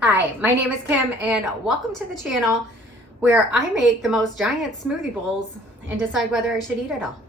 Hi, my name is Kim and welcome to the channel where I make the most giant smoothie bowls and decide whether I should eat it all.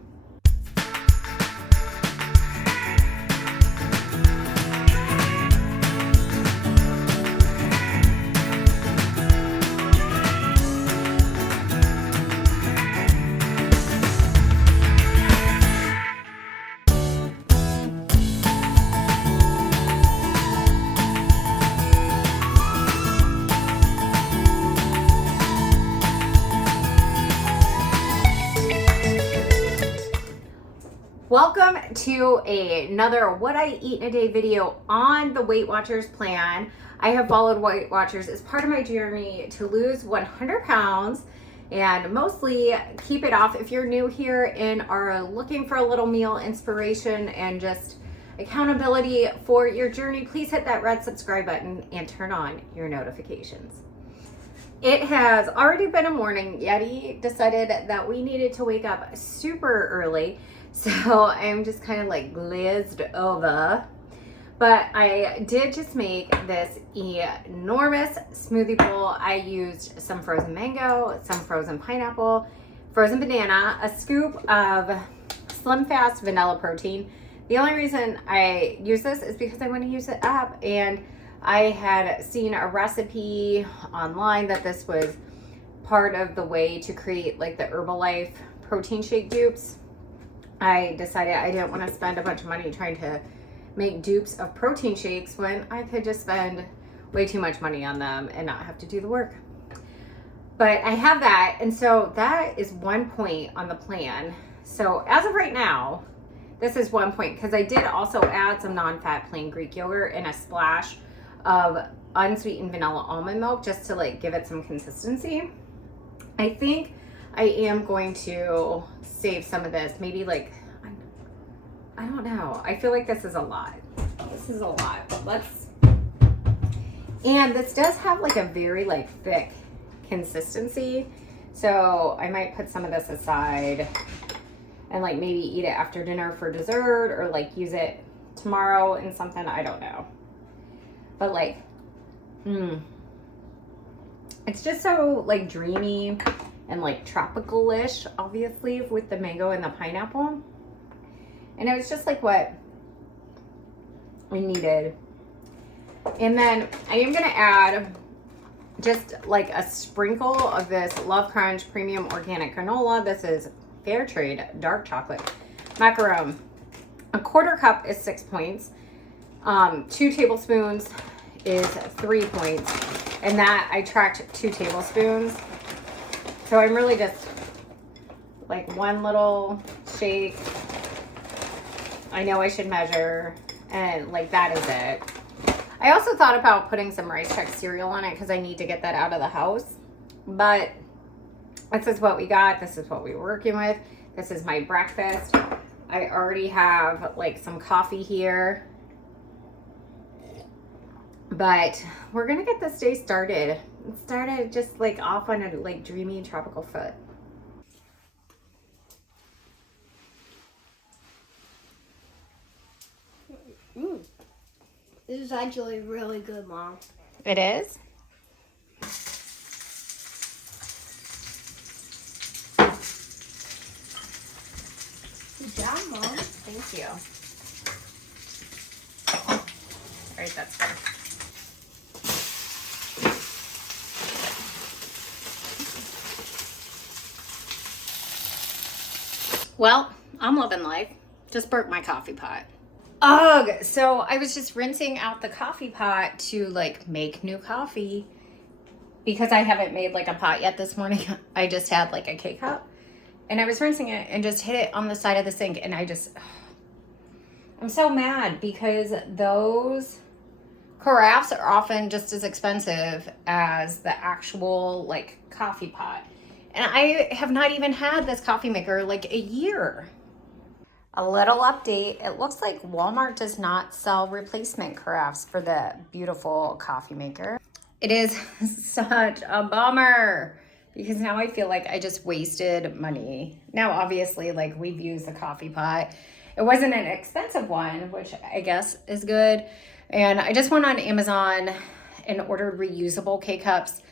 Welcome to another What I Eat in a Day video on the Weight Watchers plan. I have followed Weight Watchers as part of my journey to lose 100 pounds and mostly keep it off. If you're new here and are looking for a little meal inspiration and just accountability for your journey, please hit that red subscribe button and turn on your notifications. It has already been a morning. Yeti decided that we needed to wake up super early. So I'm just kind of like glazed over, but I did just make this enormous smoothie bowl. I used some frozen mango, some frozen pineapple, frozen banana, a scoop of Slim Fast vanilla protein. The only reason I use this is because I want to use it up, and I had seen a recipe online that this was part of the way to create like the Herbalife protein shake dupes. I decided I didn't want to spend a bunch of money trying to make dupes of protein shakes when I could just spend way too much money on them and not have to do the work. But I have that, and so that is 1 point on the plan. So as of right now, this is 1 point because I did also add some non-fat plain Greek yogurt and a splash of unsweetened vanilla almond milk just to like give it some consistency. I think I am going to save some of this, maybe like, I don't know. I feel like this is a lot. This is a lot, but and this does have like a very like thick consistency. So I might put some of this aside and like maybe eat it after dinner for dessert or like use it tomorrow in something, I don't know. But like, it's just so like dreamy and like tropical-ish, obviously, with the mango and the pineapple. And it was just like what we needed. And then I am gonna add just like a sprinkle of this Love Crunch Premium Organic Granola. This is Fair Trade Dark Chocolate Macaron. A quarter cup is 6 points. 2 tablespoons is 3 points. And that I tracked 2 tablespoons. So I'm really just like one little shake. I know I should measure, and like that is it. I also thought about putting some Rice Chex cereal on it because I need to get that out of the house. But this is what we got. This is what we were working with. This is my breakfast. I already have like some coffee here. But we're gonna get this day started. It started just like off on a like dreamy tropical foot. This is actually really good, Mom. It is? Good job, Mom. Thank you. All right, that's fair. Well, I'm loving life. Just burnt my coffee pot. Ugh, so I was just rinsing out the coffee pot to like make new coffee because I haven't made like a pot yet this morning. I just had like a K-cup and I was rinsing it and just hit it on the side of the sink, and I'm so mad because those carafes are often just as expensive as the actual like coffee pot. And I have not even had this coffee maker like a year. A little update. It looks like Walmart does not sell replacement carafes for the beautiful coffee maker. It is such a bummer because now I feel like I just wasted money. Now, obviously, like we've used a coffee pot. It wasn't an expensive one, which I guess is good. And I just went on Amazon and ordered reusable K-Cups.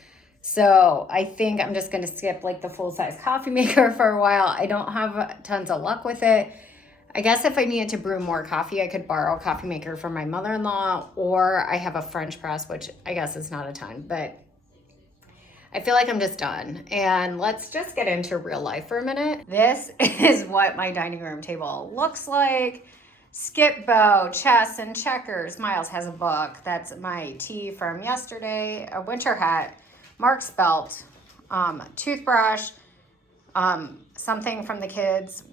So I think I'm just going to skip like the full-size coffee maker for a while. I don't have tons of luck with it. I guess if I needed to brew more coffee, I could borrow a coffee maker from my mother-in-law, or I have a French press, which I guess is not a ton, but I feel like I'm just done. And let's just get into real life for a minute. This is what my dining room table looks like. Skip bow, chess, and checkers. Miles has a book. That's my tea from yesterday, a winter hat, Mark's belt, toothbrush, something from the kids,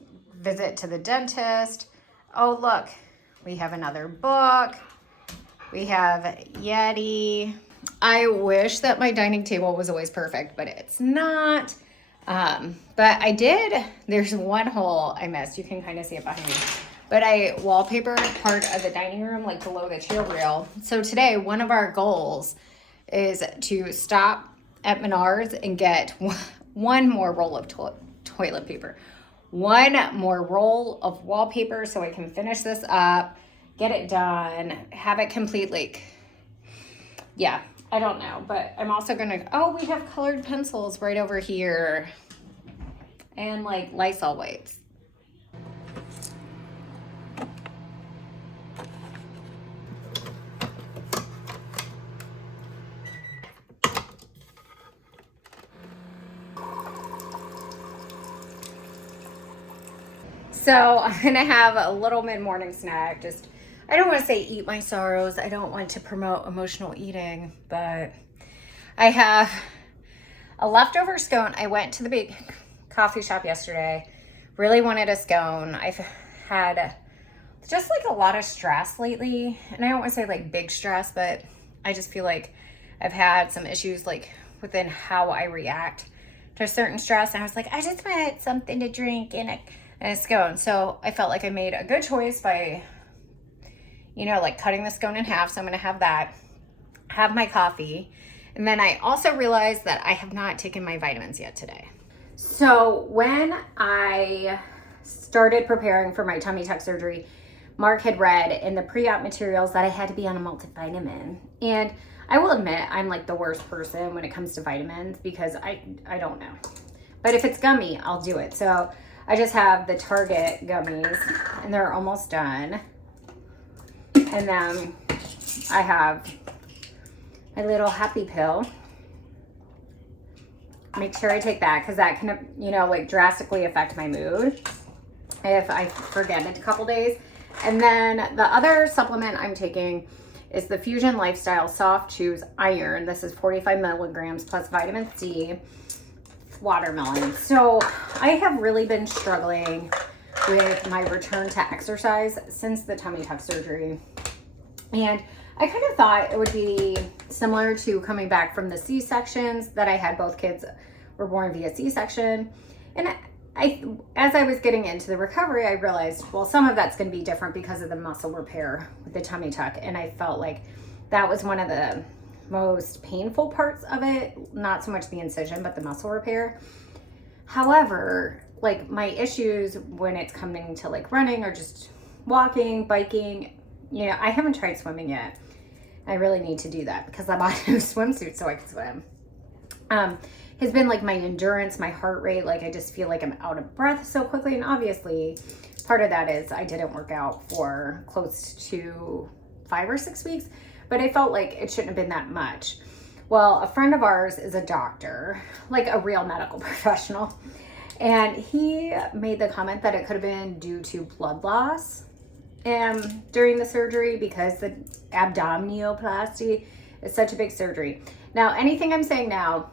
visit to the dentist. Oh, look, we have another book. We have Yeti. I wish that my dining table was always perfect, but it's not. But I did, there's one hole I missed. You can kind of see it behind me. But I wallpapered part of the dining room, like below the chair rail. So today, one of our goals is to stop at Menards and get one more roll of toilet paper. One more roll of wallpaper so I can finish this up, get it done, have it complete, like, yeah, I don't know. But I'm also gonna, oh, we have colored pencils right over here and like Lysol wipes. So I'm gonna have a little mid-morning snack. Just, I don't want to say eat my sorrows. I don't want to promote emotional eating, but I have a leftover scone. I went to the big coffee shop yesterday. Really wanted a scone. I've had just like a lot of stress lately, and I don't want to say like big stress, but I just feel like I've had some issues like within how I react to a certain stress. And I was like, I just want something to drink and a scone. So I felt like I made a good choice by, you know, like cutting the scone in half. So I'm gonna have that, have my coffee. And then I also realized that I have not taken my vitamins yet today. So when I started preparing for my tummy tuck surgery, Mark had read in the pre-op materials that I had to be on a multivitamin. And I will admit, I'm like the worst person when it comes to vitamins because I don't know. But if it's gummy, I'll do it. So I just have the Target gummies and they're almost done. And then I have my little happy pill. Make sure I take that because that can, you know, like drastically affect my mood if I forget it a couple days. And then the other supplement I'm taking is the Fusion Lifestyle Soft Chews Iron. This is 45 milligrams plus vitamin C. Watermelon. So I have really been struggling with my return to exercise since the tummy tuck surgery. And I kind of thought it would be similar to coming back from the C-sections that I had. Both kids were born via C-section. And as I was getting into the recovery, I realized, well, some of that's going to be different because of the muscle repair with the tummy tuck. And I felt like that was one of the most painful parts of it, not so much the incision, but the muscle repair. However, like my issues when it's coming to like running or just walking, biking, you know, I haven't tried swimming yet. I really need to do that because I bought a new swimsuit so I can swim. Has been like my endurance, my heart rate, like I just feel like I'm out of breath so quickly. And obviously part of that is I didn't work out for close to 5 or 6 weeks. But I felt like it shouldn't have been that much. Well, a friend of ours is a doctor, like a real medical professional. And he made the comment that it could have been due to blood loss during the surgery because the abdominoplasty is such a big surgery. Now, anything I'm saying now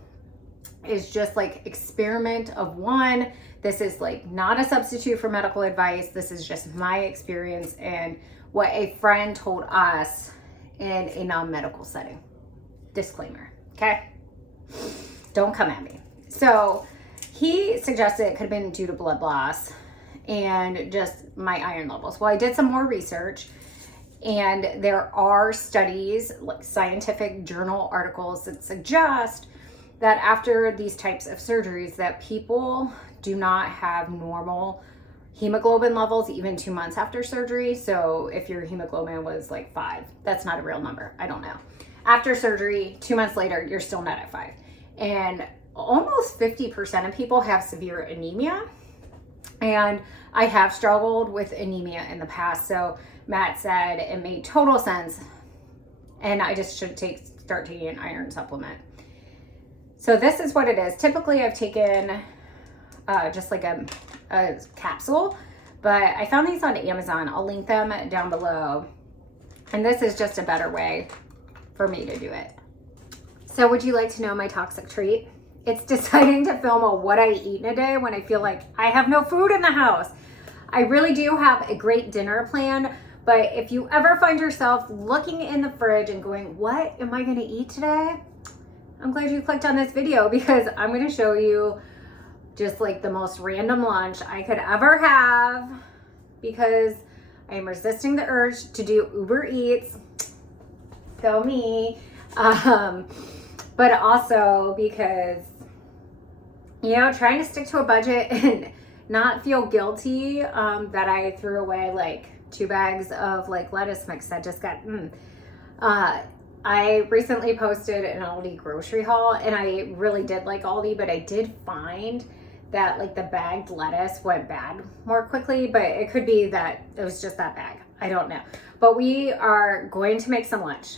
is just like experiment of one. This is like not a substitute for medical advice. This is just my experience and what a friend told us in a non-medical setting. Disclaimer, okay? Don't come at me. So he suggested it could have been due to blood loss and just my iron levels. Well, I did some more research and there are studies, like scientific journal articles that suggest that after these types of surgeries that people do not have normal hemoglobin levels even 2 months after surgery. So if your hemoglobin was like 5, that's not a real number. I don't know. after surgery, 2 months later, you're still not at 5. And almost 50% of people have severe anemia. And I have struggled with anemia in the past. So Matt said it made total sense. And I just should start taking an iron supplement. So this is what it is. Typically I've taken just like a capsule, but I found these on Amazon. I'll link them down below. And this is just a better way for me to do it. So would you like to know my toxic trait? It's deciding to film a what I eat in a day when I feel like I have no food in the house. I really do have a great dinner plan, but if you ever find yourself looking in the fridge and going, what am I gonna eat today? I'm glad you clicked on this video because I'm gonna show you just like the most random lunch I could ever have because I am resisting the urge to do Uber Eats. Go me. But also because, you know, trying to stick to a budget and not feel guilty that I threw away like 2 bags of like lettuce mix that just got, I recently posted an Aldi grocery haul and I really did like Aldi, but I did find that like the bagged lettuce went bad more quickly, but it could be that it was just that bag. I don't know. But we are going to make some lunch.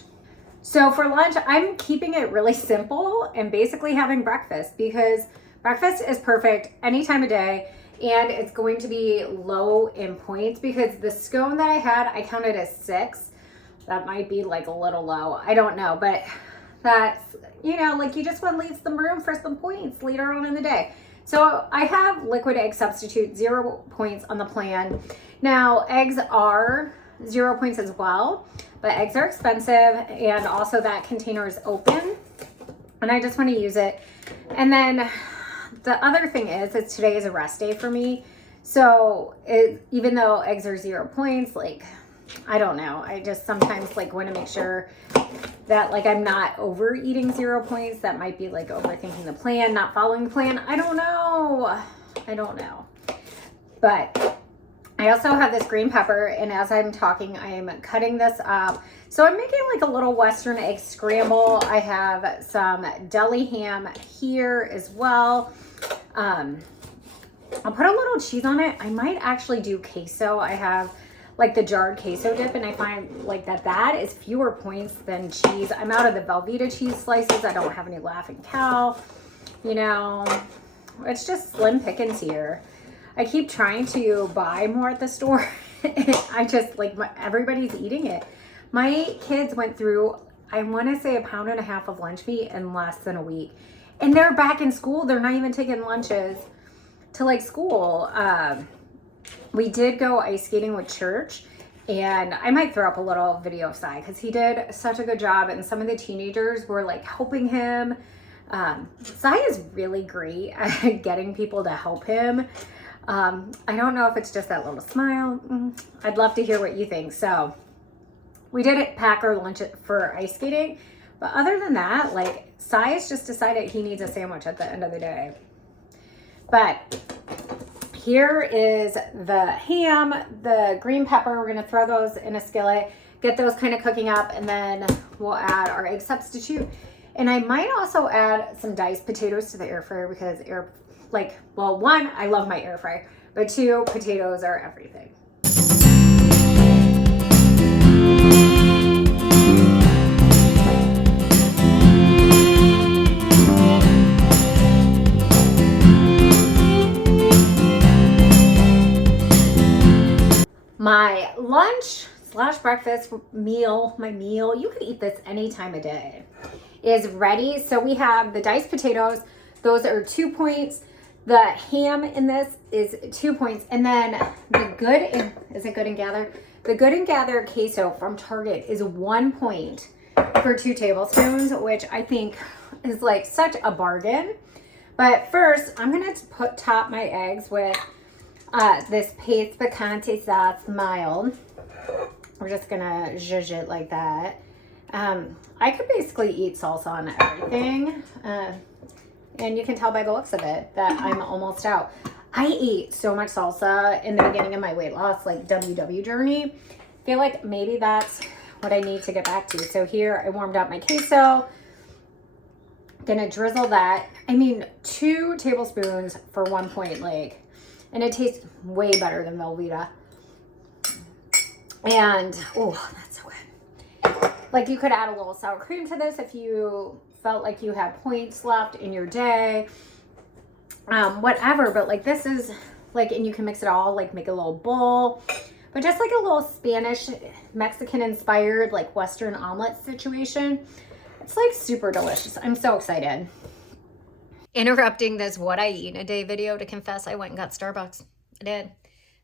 So for lunch, I'm keeping it really simple and basically having breakfast because breakfast is perfect any time of day and it's going to be low in points because the scone that I had, I counted as 6. That might be like a little low. I don't know, but that's, you know, like you just want to leave some room for some points later on in the day. So I have liquid egg substitute, 0 points on the plan. Now, eggs are 0 points as well, but eggs are expensive and also that container is open and I just want to use it. And then the other thing is today is a rest day for me. So even though eggs are 0 points, like, I don't know. I just sometimes like want to make sure that like I'm not overeating 0 points. That might be like overthinking the plan, not following the plan. I don't know. But I also have this green pepper and as I'm talking, I am cutting this up. So I'm making like a little Western egg scramble. I have some deli ham here as well. I'll put a little cheese on it. I might actually do queso. I have like the jarred queso dip and I find like that is fewer points than cheese. I'm out of the Velveeta cheese slices. I don't have any Laughing Cow, you know, it's just slim pickings here. I keep trying to buy more at the store. I just like everybody's eating it. My kids went through, I want to say 1.5 pounds of lunch meat in less than a week and they're back in school. They're not even taking lunches to like school. We did go ice skating with Church and I might throw up a little video of Sai because he did such a good job and some of the teenagers were like helping him. Sai is really great at getting people to help him. I don't know if it's just that little smile. I'd love to hear what you think. So we did pack our lunch for ice skating, but other than that, like Sai has just decided he needs a sandwich at the end of the day. But here is the ham, the green pepper. We're gonna throw those in a skillet, get those kind of cooking up, and then we'll add our egg substitute. And I might also add some diced potatoes to the air fryer because well, 1, I love my air fryer, but 2, potatoes are everything. My lunch / breakfast meal, you could eat this any time of day, is ready. So we have the diced potatoes. Those are 2 points. The ham in this is 2 points. And then the is it Good and Gather? The Good and Gather queso from Target is 1 point for 2 tablespoons, which I think is like such a bargain. But first, I'm gonna top my eggs with this Pace Picante sauce mild. We're just gonna zhuzh it like that. I could basically eat salsa on everything. And you can tell by the looks of it that I'm almost out. I ate so much salsa in the beginning of my weight loss, like WW journey. I feel like maybe that's what I need to get back to. So here I warmed up my queso. Gonna drizzle that. I mean, 2 tablespoons for 1 point leg. And it tastes way better than Velveeta. And, oh, that's so good. Like, you could add a little sour cream to this if you felt like you had points left in your day. Whatever, but like this is like, and you can mix it all, like make a little bowl. But just like a little Spanish, Mexican inspired, like Western omelet situation. It's like super delicious. I'm so excited. Interrupting this what I eat in a day video to confess I went and got Starbucks. I did.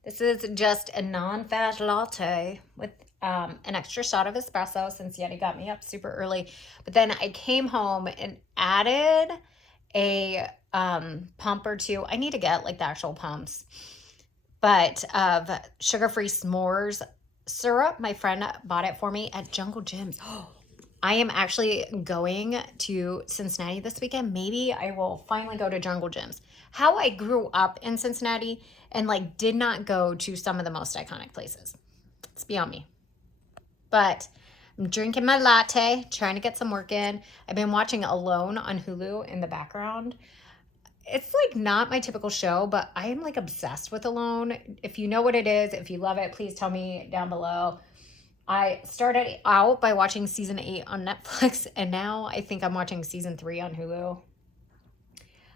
This is just a non-fat latte with an extra shot of espresso since Yeti got me up super early. But then I came home and added a pump or 2. I need to get like the actual pumps. But of sugar-free s'mores syrup. My friend bought it for me at Jungle Gyms. Oh, I am actually going to Cincinnati this weekend. Maybe I will finally go to Jungle Gyms. How I grew up in Cincinnati and like did not go to some of the most iconic places. It's beyond me. But I'm drinking my latte, trying to get some work in. I've been watching Alone on Hulu in the background. It's like not my typical show, but I am like obsessed with Alone. If you know what it is, if you love it, please tell me down below. I started out by watching season 8 on Netflix, and now I think I'm watching season 3 on Hulu.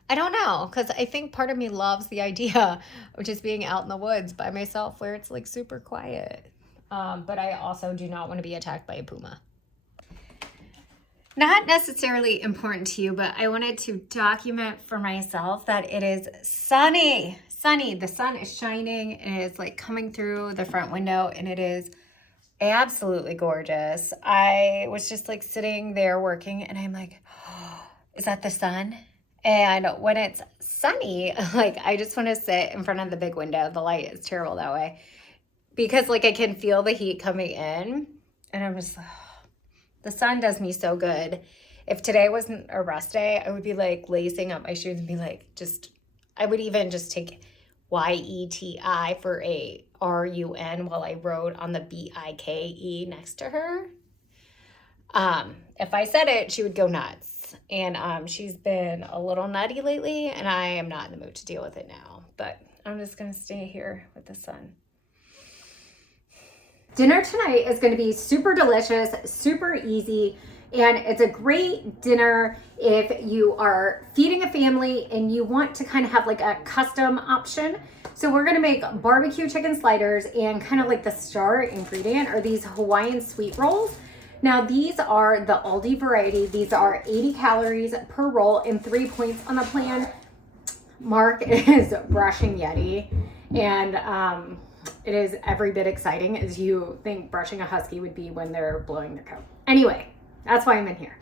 I don't know, because I think part of me loves the idea of just being out in the woods by myself where it's like super quiet. But I also do not want to be attacked by a puma. Not necessarily important to you, but I wanted to document for myself that it is sunny. Sunny. The sun is shining and it is like coming through the front window and it is absolutely gorgeous. I was just like sitting there working and I'm like, oh, is that the sun? And when it's sunny, like I just want to sit in front of the big window. The light is terrible that way because like I can feel the heat coming in and I'm just like, the sun does me so good. If today wasn't a rest day, I would be like lacing up my shoes and be like, I would even just take YETI for a RUN while I rode on the BIKE next to her. If I said it, she would go nuts. And she's been a little nutty lately and I am not in the mood to deal with it now. But I'm just going to stay here with the sun. Dinner tonight is going to be super delicious, super easy, and it's a great dinner if you are feeding a family and you want to kind of have like a custom option. So we're going to make barbecue chicken sliders, and kind of like the star ingredient are these Hawaiian sweet rolls. Now these are the Aldi variety. These are 80 calories per roll and 3 points on the plan. Mark is brushing Yeti, and it is every bit exciting as you think brushing a husky would be when they're blowing their coat. Anyway, that's why I'm in here.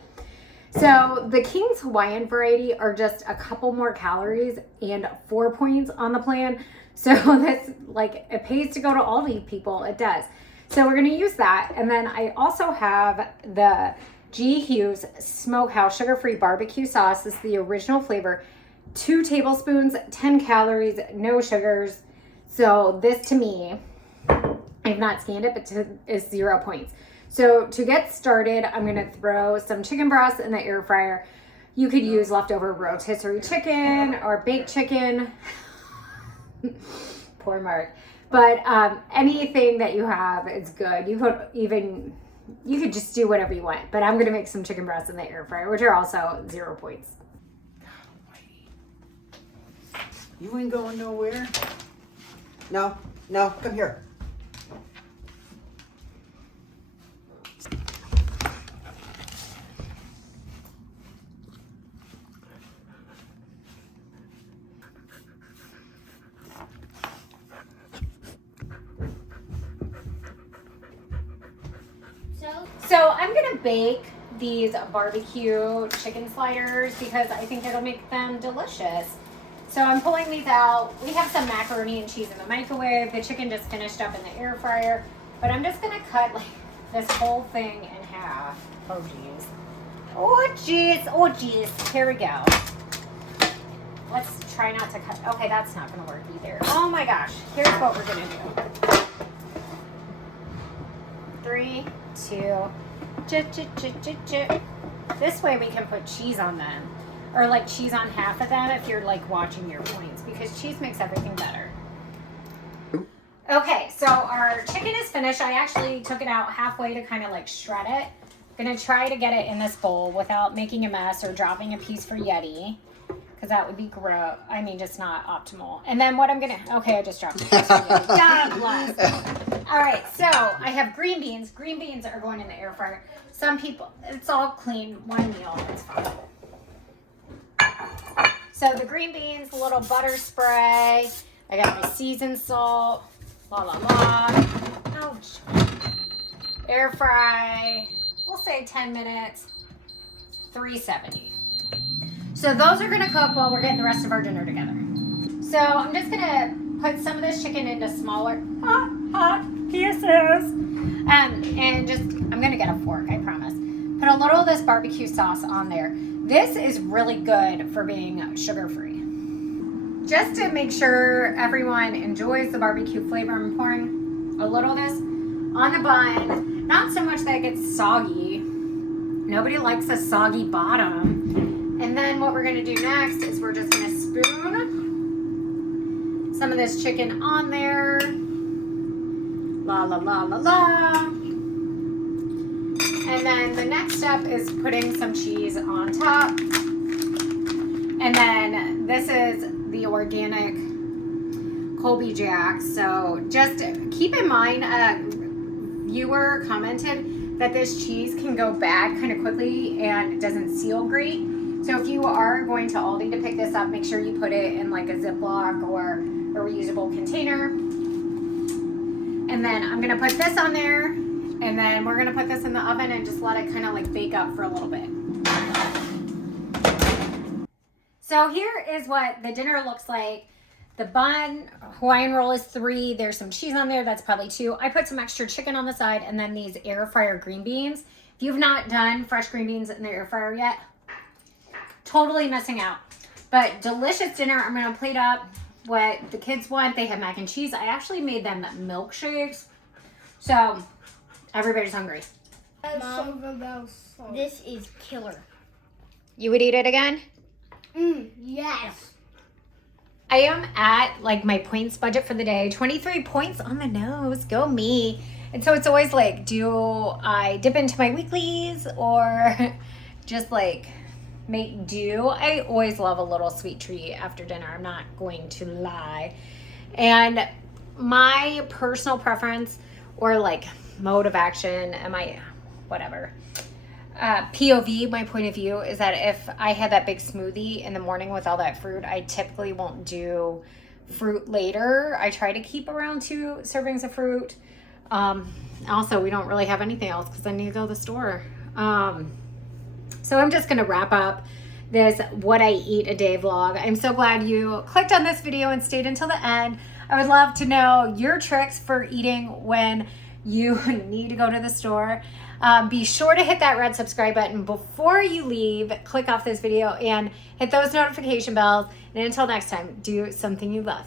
So the King's Hawaiian variety are just a couple more calories and 4 points on the plan. So that's like, it pays to go to Aldi, people. It does. So we're going to use that. And then I also have the G. Hughes Smokehouse Sugar-Free Barbecue Sauce. This is the original flavor. 2 tablespoons, 10 calories, no sugars. So this to me, I've not scanned it, but is 0 points. So to get started, I'm going to throw some chicken breasts in the air fryer. You could use leftover rotisserie chicken or baked chicken. Poor Mark. But anything that you have is good. You could just do whatever you want. But I'm going to make some chicken breasts in the air fryer, which are also 0 points. You ain't going nowhere. No, come here. So I'm gonna bake these barbecue chicken sliders because I think it'll make them delicious. So I'm pulling these out. We have some macaroni and cheese in the microwave. The chicken just finished up in the air fryer. But I'm just gonna cut like this whole thing in half. Oh geez. Oh geez. Oh geez. Here we go. Let's try not to cut. Okay, that's not gonna work either. Oh my gosh. Here's what we're gonna do. 3, to this way we can put cheese on them, or like cheese on half of them if you're like watching your points, because cheese makes everything better. Okay, so our chicken is finished. I actually took it out halfway to kind of like shred it. I'm gonna try to get it in this bowl without making a mess or dropping a piece for Yeti, because that would be gross. I mean, just not optimal. And then what I'm gonna, okay, I just dropped a piece for Yeti. God bless. All right, so I have green beans. Green beans are going in the air fryer. Some people, it's all clean, one meal, it's fine. So the green beans, a little butter spray. I got my seasoned salt. La la la. Ouch. Air fry. We'll say 10 minutes. 370. So those are gonna cook while we're getting the rest of our dinner together. So I'm just gonna put some of this chicken into smaller hot pieces. And just, I'm gonna get a fork, I promise. Put a little of this barbecue sauce on there. This is really good for being sugar-free. Just to make sure everyone enjoys the barbecue flavor, I'm pouring a little of this on the bun. Not so much that it gets soggy. Nobody likes a soggy bottom. And then what we're gonna do next is we're just gonna spoon some of this chicken on there. La la la la la. And then the next step is putting some cheese on top. And then this is the organic Colby Jack. So just keep in mind, a viewer commented that this cheese can go bad kind of quickly and it doesn't seal great. So if you are going to Aldi to pick this up, make sure you put it in like a Ziploc or a reusable container. And then I'm gonna put this on there, and then we're gonna put this in the oven and just let it kind of like bake up for a little bit. So here is what the dinner looks like. The bun, Hawaiian roll is 3. There's some cheese on there, that's probably 2. I put some extra chicken on the side, and then these air fryer green beans. If you've not done fresh green beans in the air fryer yet, totally missing out. But delicious dinner. I'm gonna plate up what the kids want. They have mac and cheese. I actually made them milkshakes. So everybody's hungry. Mom, this is killer. You would eat it again? Yes. I am at like my points budget for the day. 23 points on the nose. Go me. And so it's always like, do I dip into my weeklies or just like make do? I always love a little sweet treat after dinner. I'm not going to lie. And my personal preference or like mode of action and my whatever POV, my point of view is that if I had that big smoothie in the morning with all that fruit, I typically won't do fruit later. I try to keep around 2 servings of fruit. Also, we don't really have anything else because I need to go to the store. So I'm just gonna wrap up this what I eat a day vlog. I'm so glad you clicked on this video and stayed until the end. I would love to know your tricks for eating when you need to go to the store. Be sure to hit that red subscribe button before you leave. Click off this video and hit those notification bells. And until next time, do something you love.